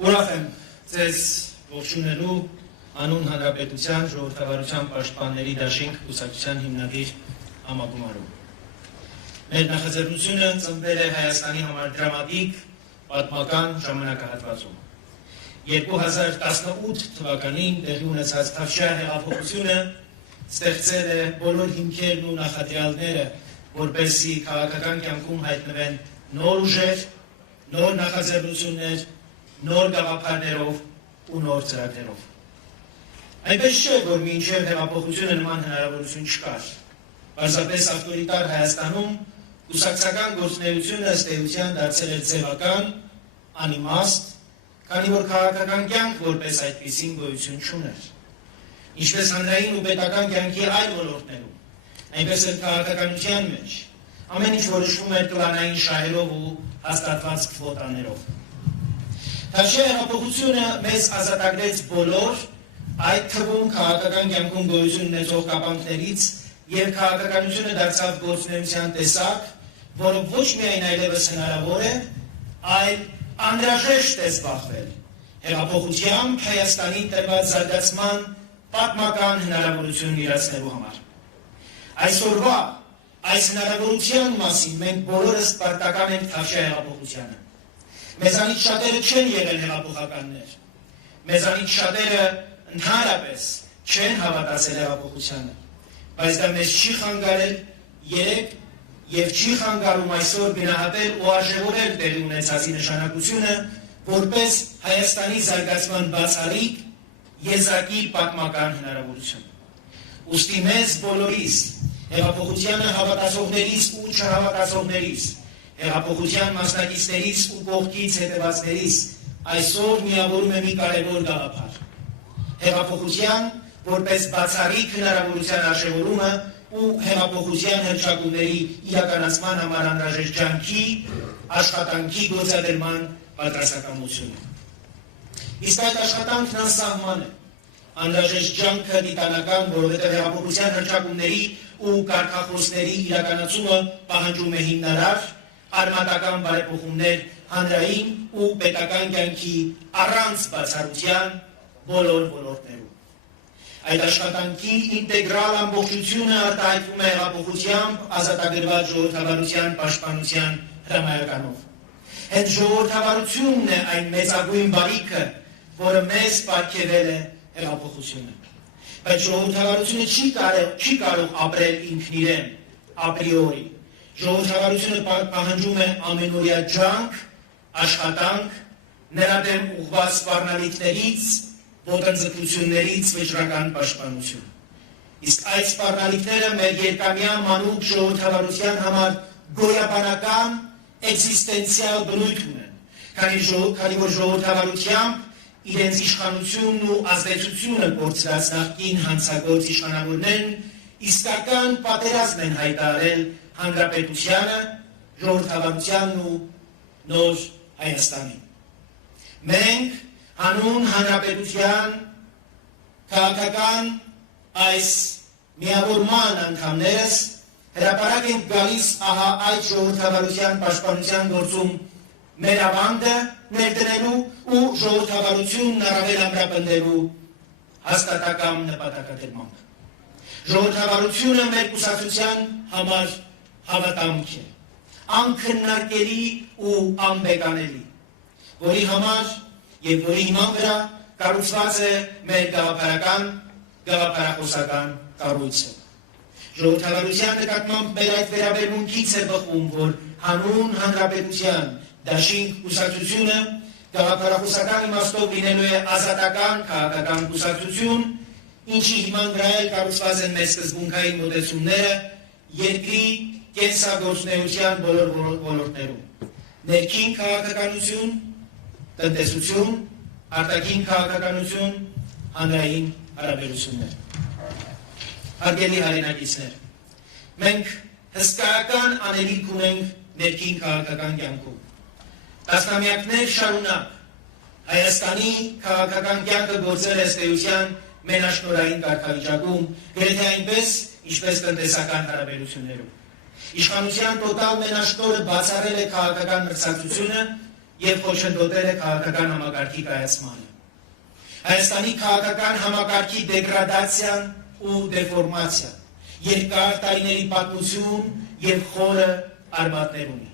Ուրախ եմ ձեզ ողջունելու անուն հանրապետության ժողովրդավարության պաշտպանների դաշինք կուսակցության հիմնադիր համագումարում։ Մեր նախաձեռնությունը ծնվել է Հայաստանի համար դրամատիկ պատմական ժամանակահատվածում։ 2018 թվականին տեղի ունեցած Թավշյա հեղափոխությունը ստեղծել է բոլոր հիմքերն ու նախադրյալները, որպեսզի քաղաքական կյանքում հայտնվեն նոր ուժեր, նոր նախաձեռնություններ, նոր գաղափարներով ու նոր ծրագրերով։ Այնպես չէ, որ մինչև հեղափոխությունը նման հնարավորություն չկար։ Պարզապես ավտորիտար Հայաստանում կուսակցական գործունեությունը ըստ էության դարձել էր ձևական, անիմաստ, քանի որ քաղաքական կյանք որպես այդպիսին գոյություն չուներ։ Ինչպես հանրային ու պետական կյանքի այլ ոլորտներում, այնպես էլ քաղաքականության մեջ ամեն ինչ որոշվում էր կլանային շահերով ու հաստատված քվոտաներով։ Թավշյա հեղափոխությունը մեզ ազատագրեց բոլոր, այդ թվում քաղաքական կյանքում գոյություն ունեցող կապանքներից եւ քաղաքականությունը դարձավ գործունեության տեսակ, որը ոչ միայն այլևս հնարավոր է, այլ անհրաժեշտ է զբաղվել հեղափոխությամբ Հայաստանի տրված զարգացման պատմական հնարավորությունն իրացնելու համար։ Այսօրվա այս հնարավորության մասին մենք բոլորս պարտական ենք Թավշյա հեղափոխությանը։ Մեզանից շատերը չեն եղել հեղափոխականներ, մեզանից շատերը ընդհանրապես չեն հավատացել հեղափոխությանը, բայց դա մեզ չի խանգարել երեք եւ չի խանգարում այսօր գնահատել ու արժևորել տեղի ունեցածի նշանակությունը որպես Հայաստանի զարգացման բացառիկ եզակի պատմական հնարավորություն։ Ուստի մեզ բոլորիս, հեղափոխությանը հավատացողներից ու չհավատացողներից, հեղափոխության մասնակիցներից ու կողքից հետևածներից այսօր միավորում է մի կարևոր գաղափար։ Հեղափոխության որպես բացառիկ հնարավորության արժևորումը ու հեղափոխության հռչակումների իրականացման համար անհրաժեշտ ջանքի, աշխատանքի գործադրման պատրաստակամությունը։ Իսկ այդ աշխատանքն անսահման է։ Անհրաժեշտ ջանքը տիտանական, որովհետև հեղափոխության հռչակումների ու կարգախոսների իրականացումը պահանջում է հիմնարար, արմատական բարեփոխումներ հանրային ու պետական կյանքի առանց բացառության բոլոր ոլորտներում։ Այդ աշխատանքի ինտեգրալ ամբողջությունը արտահայտվում է հեղափոխությամբ ազատագրված ժողովրդավարության պաշտպանության հրամայականով։ Հենց ժողովրդավարությունն է այն մեծագույն բարիքը, որը մեզ պարգևել է հեղափոխությունը։ Բայց ժողովրդավարությունը չի կարող ապրել ինքն իրեն, ապրիորի։ Ժողովրդավարությունը պահանջում է ամենօրյա ջանք, աշխատանք, նրա դեմ ուղղված սպառնալիքներից, ոտնձգություններից վճռական պաշտպանություն։ Իսկ այդ սպառնալիքները մեր երկամյա մանուկ ժողովրդավարության համար գոյաբանական, էքզիստենցիալ բնույթ ունեն, քանի որ ժողովրդավարությամբ իրենց իշխանությունն ու ազդեցությունը կորցրած նախկին հանցագործ իշխանավորներն իսկական պատերազմ են հայտարարել հանրապետությանը, ժողովրդավարությանն ու նոր Հայաստանին։ Մենք հանուն հանրապետության քաղաքական այս միավորման անդամներս հրապարակ ենք գալիս ահա այդ ժողովրդավարության պաշտպանության գործում մեր ավանդը ներդնելու ու ժողովրդավարությունն առավել ամրապնդելու հաստատակամ նպատակադրմամբ։ Ժողովրդավարությունը մեր կուսակցության համար հավատամք է, անքննարկելի ու անբեկանելի, որի համար եւ որի հիման վրա կառուցված է մեր գաղափարախոսական կառույցը։ Ժողովրդավարության նկատմամբ մեր այդ վերաբերմունքից է բխում, որ հանուն հանրապետության դաշինք կուսակցությունը գաղափարախոսական իմաստով լինելու է ազատական քաղաքական կուսակցություն, ինչի հիման վրա էլ կառուցված են մեր սկզբունքային մոտեցումները երկրի կենսագործունեության բոլոր ոլորտներում։ Ներքին քաղաքականություն, տնտեսություն, արտաքին քաղաքականություն, հանրային հարաբերություններ։ Հարգելի հայրենակիցներ, մենք հսկայական անելիք ունենք ներքին քաղաքական կյանքում։ Տասնամյակներ շարունակ Հայաստանի քաղաքական կյանքը գործել է ըստ էության մենաշնորհային կարգավիճակում, գրեթե այնպես, ինչպես տնտեսական հարաբերություններում։ Իշխանության տոտալ մենաշնորհը բացառել է քաղաքական մրցակցությունը եւ խոչընդոտել է քաղաքական համակարգի կայացմանը։ Հայաստանի քաղաքական համակարգի դեգրադացիան ու դեֆորմացիան երկար տարիների պատմություն եւ խորը արմատներ ունի։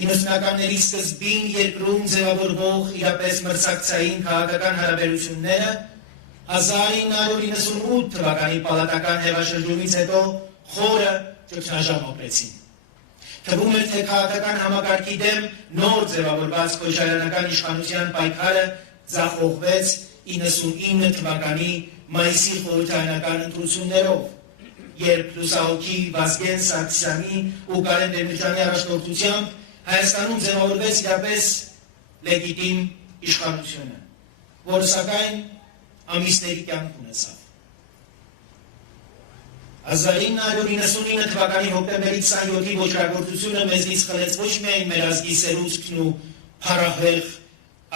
90-ականների սկզբին երկրում ձևավորվող իրապես մրցակցային քաղաքական հարաբերությունները 1998 թվականի պալատական հեղաշրջումից հետո խորը ճգնաժամ ապրեցին։ Թվում էր, թե քաղաքական համակարգի դեմ նոր ձևավորված քոչարյանական իշխանության պայքարը ձախողվեց 99 թվականի մայիսի խորհրդարանական ընտրություններով, երբ լուսահոգի Վազգեն Սարգսյանի ու Կարեն Դեմիրճյանի առաջնորդությամբ Հայաստանում ձևավորվեց իրապես լեգիտիմ իշխանությունը, որը սակայն ամիսների կյանք ունեցավ։ 1999 թվականի հոկտեմբերի 27-ի ոճրագործությունը մեզնից խլեց ոչ միայն մեր ազգի սերուցքն ու փառահեղ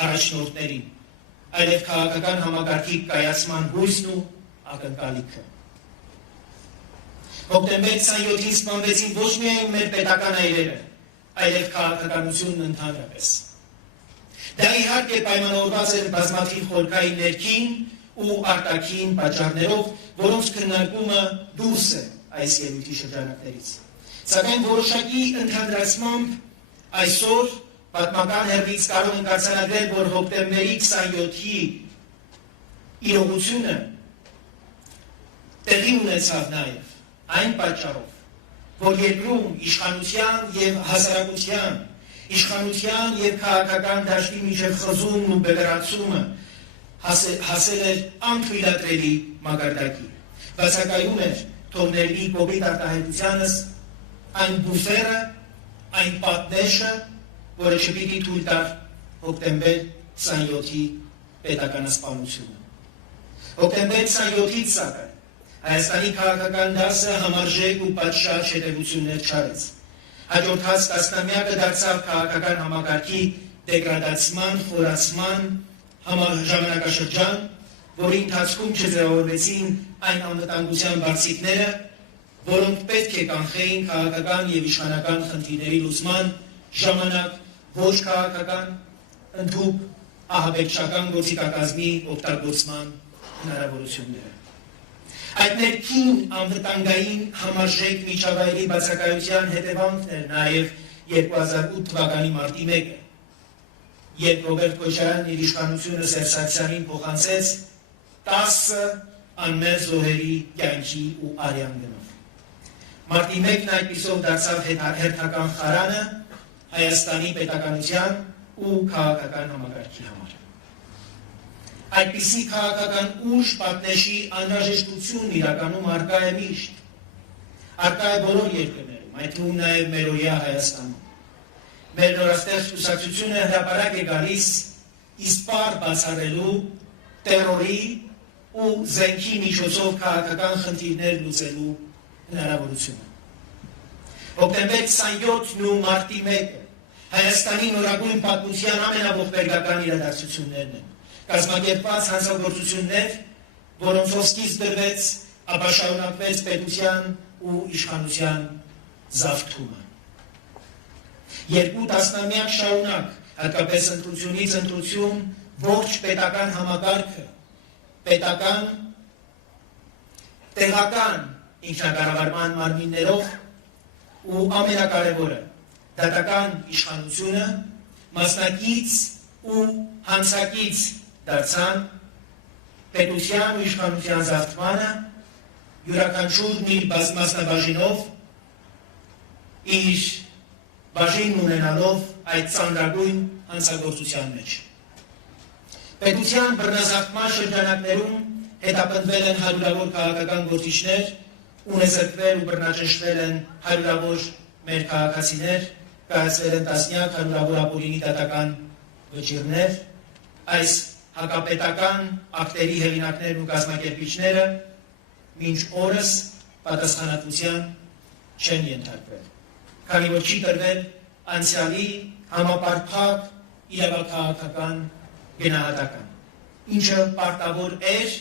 առաջնորդներին, այլև քաղաքական համակարգի կայացման հույսն ու ակնկալիքը։ Հոկտեմբեր 27-ին սպանվեցին ոչ միայն մեր պետական այրերը, այլև քաղաքականությունն ընդհանրապես։ Դա իհարկե պայմանավորված էր բազմաթիվ խորքային ներքին ու արտաքին պատճառներով, որոնց քննարկումը դուրս է այս ելույթի շրջանակներից։ Սակայն որոշակի ընդհանրացմամբ այսօր պատմական հերվից կարող ենք արձանագրել, որ հոկտեմբերի 27-ի իրողությունը տեղի ունեցավ նաև այն պատճառով, որ երկրում իշխանության եւ հասարակության, իշխանության եւ քաղաքական դաշտի միջև խզումն ու բևեռացումը հասել էր անթույլատրելի մակարդակի։ Բացակայում էր թողների կոպիտ արտահայտությանս այն բուֆերը, այն պատնեշը, որը չպիտի թույլ տար հոկտեմբեր 27-ի պետականասպանությունը։ Հոկտեմբեր 27-ից սակայն Հայաստանի քաղաքական դասը համարժեք ու պատշաճ հետևություններ չարեց։ Հաջորդած տասնամյակը դարձավ քաղաքական համակարգի դեգրադացման, խորացման ժամանակաշրջան, որի ընթացքում չձևավորվեցին այն անվտանգության բարձիկները, որոնք պետք է կանխեին քաղաքական եւ իշխանական խնդիրների լուծման ժամանակ ոչ քաղաքական, ընդհուպ ահաբեկչական գործիքակազմի օգտագործման հնարավորությունները։ Այդ ներքին անվտանգային համարժեք միջավայրի բացակայության հետևանքն էր նաև 2008 թվականի մարտի 1-ը, երբ Ռոբերտ Քոչարյանն իր իշխանությունը Սերժ Սարգսյանին փոխանցեց 10 անմեղ զոհերի կյանքի ու արյան գնով։ Մարտի 1-ն այդպիսով դարձավ հերթական խարանը Հայաստանի պետականության ու քաղաքական համակարգի համար։ Այդպիսի քաղաքական ուժ պատնեշի անհրաժեշտությունն իրականում արկա է միշտ, արկա է բոլոր երկրներում, այդ թվում նաև մեր օրյա Հայաստանում։ Մեր նորաստեղծ կուսակցությունը հրապարակ է գալիս իսպառ բացառելու տերորի ու զենքի միջոցով քաղաքական խնդիրներ լուծելու հնարավորությունը։ Հոկտեմբեր 27-ն ու մարտի 1-ը Հայաստանի նորագույն պատմության ամենաողբերգական իրադարձություններն են։ Կազմակերպված հանցագործություններ, որոնցով սկիզբ դրվեց, ապա շարունակվեց պետության ու իշխանության զավթումը։ Երկու տասնամյակ շարունակ, հատկապես ընտրությունից ընտրություն, ողջ պետական համակարգը, պետական տեղական ինքնակառավարման մարմիններով ու ամենակարևորը դատական իշխանությունը մասնակից ու հանցակից դարձան պետության ու իշխանության զավթմանը, յուրաքանչյուրն իր մասնաբաժինով, իր բաժինն ունենալով այդ ծանրագույն հանցագործության մեջ։ Պետության բռնազավթման շրջանակներում հետապնդվել են հարյուրավոր քաղաքական գործիչներ, ունեզրկվել ու բռնաճնշվել են հարյուրավոր մեր քաղաքացիներ, կայացվել են տասնյակ հարյուրավոր ապօրինի դատական վճիռներ, այս հակապետական ակտերի հեղինակներն ու կազմակերպիչները մինչ օրս պատասխանատվության չեն ենթարկվել, քանի որ չի տրվել անցյալի համապարփակ իրավաքաղաքական գնահատական, ինչը պարտավոր էր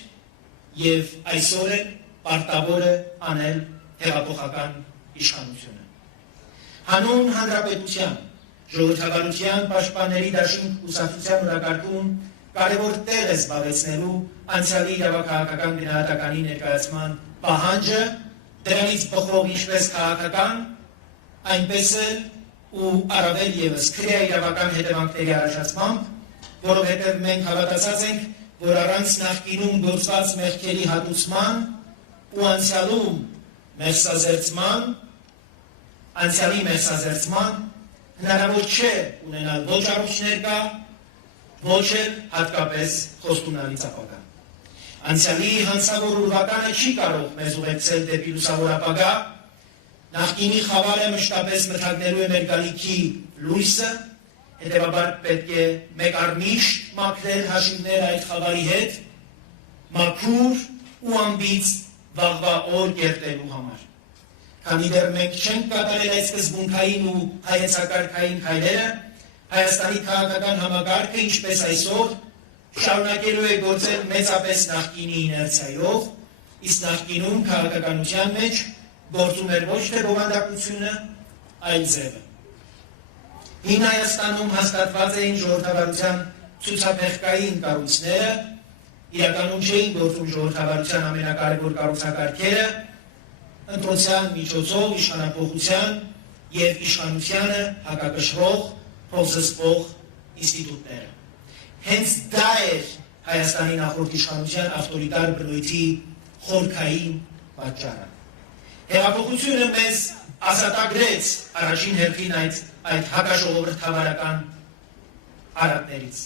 եւ այսօր է պարտավոր է անել հեղափոխական իշխանությունը։ Հանուն հանրապետության ժողովրդավարության պաշտպանների դաշինք կուսակցության օրակարգում կարևոր տեղ է զբաղեցնելու անցյալի իրավաքաղաքական գնահատականի ներկայացման պահանջը, դրանից բխող ինչպես քաղաքական, այնպես էլ ու առավել ևս քրեա իրավական հետևանքների առաջացմամբ, որովհետև մենք հավատացած ենք, որ առանց նախկինում գործված մեղքերի հատուցման ու անցյալի մեղսազերծման հնարավոր չէ ունենալ ոչ առողջ ներկա, ոչ էլ հատկապես խոստումնալից ապագա։ Անցյալի հանցավոր ուրվականը չի կարող մեզ ուղեկցել դեպի լուսավոր ապագա, նախկինի խավարը մշտապես մթագնելու է մեր գալիքի լույսը, հետևաբար պետք է մեկ առ միշտ մաքրել հաշիվներ այդ խավարի հետ, մաքուր ու ամբից վաղվա օր կերտելու համար։ Քանի դեռ մենք չենք կատարել այդ սկզբունքային ու հայեցակարգային քայլերը, Հայաստանի քաղաքական համակարգը, ինչպես այսօր, շարունակելու է գործել մեծապես նախկինի իներցիայով, իսկ նախկինում քաղաքականության մեջ գործում էր ոչ թե բովանդակությունը, այլ ձևը։ Հին Հայաստանում հաստատված էին ժողովրդավարության ցուցափեղկային կառույցները, իրականում չէին գործում ժողովրդավարության ամենակարևոր կառուցակարգերը, ընտրության միջոցով իշխանափոխության և իշխանությանը հակակշռող, փոխզսպող ինստիտուտները։ Հենց դա էր Հայաստանի նախորդ իշխանության ավտորիտար բնույթի խորքային պատճառը։ Հեղափոխությունը մեզ ազատագրեց առաջին հերթին այդ հակաժողովրդավարական արատներից,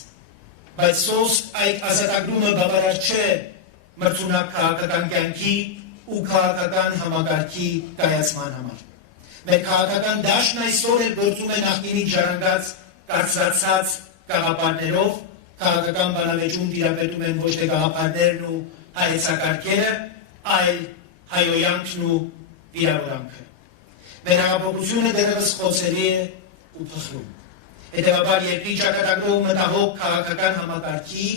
բայց սոսկ այդ ազատագրումը բավարար չէ մրցունակ քաղաքական կյանքի ու քաղաքական համակարգի կայացման համար։ Մեր քաղաքական դաշտն այսօր էլ գործում է նախկինի ժառանգած կարծրացած գաղափարներով, քաղաքական բանավեճում տիրապետում են ոչ թե գաղափարներն ու հայեցակարգերը, այլ հայոյանքն ու վիրավորանքը։ Մեր հեղափոխությունը դեռևս խոցելի է ու փխրում։ Հետևաբար երկրի ճակատագրով մտահոգ քաղաքական համակարգի,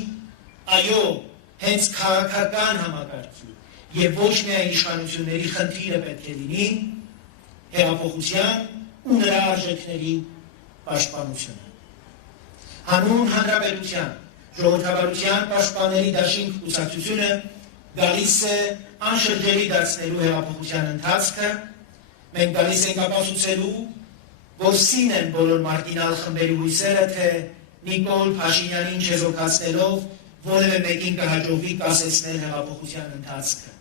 այո, հենց քաղաքական համակարգի և ոչ միայն իշխանությունների խնդիրը պետք է լինի հեղափոխության ու նրա արժեքների պաշտպանությունը։ Հանուն հանրապետության ժողովրդավարության պաշտպանների դաշինք կուսակցությունը գալիս է անշրջելի դարձնելու հեղափոխության ընթացքը, մենք գալիս ենք ապացուցելու, որ սին են բոլոր մարտինալ խմբերի հույսերը, թե Նիկոլ Փաշինյանին չեզոքացնելով որևէ մեկին կհաջողվի կասեցնել հեղափոխության ընթացքը։